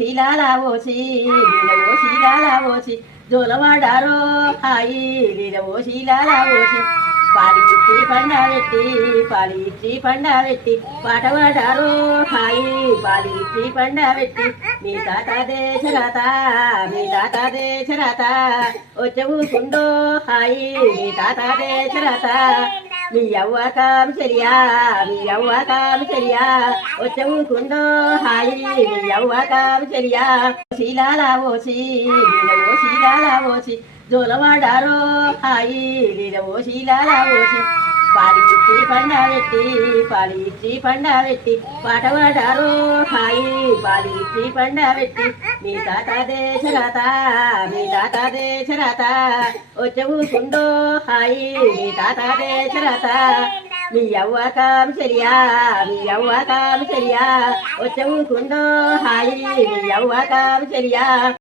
శీలాల OC లీలవో శీలాల OC జోలవాడారో హాయి లీలవో శీలాల OC పాలిచ్చి పండబెట్టి పాట పాడారో హాయి పాలిచ్చి పండబెట్టి మీ తాత దేశరాత వచ్చవు కుండో హాయి మీ తాత దేశరాత మీ అవ్వకం చెరియా వచ్చవు కుండో హాయి మీ అవ్వకం చెరియా శీలాల ఓసి లీలవో శీలాల ఓసి జోలవాడారో హాయి లీలవో శీలాల ఓసి పాలిచ్చి పండబెట్టి పాట పాడారో హాయి పాలిచ్చి పండబెట్టి మీ తాత దేశరాత వచ్చవు కుండో హాయి మీ తాత దేశరాత మీ అవ్వకం చెరియా వచ్చవు కుండో హాయి మీ అవ్వకం చెరియా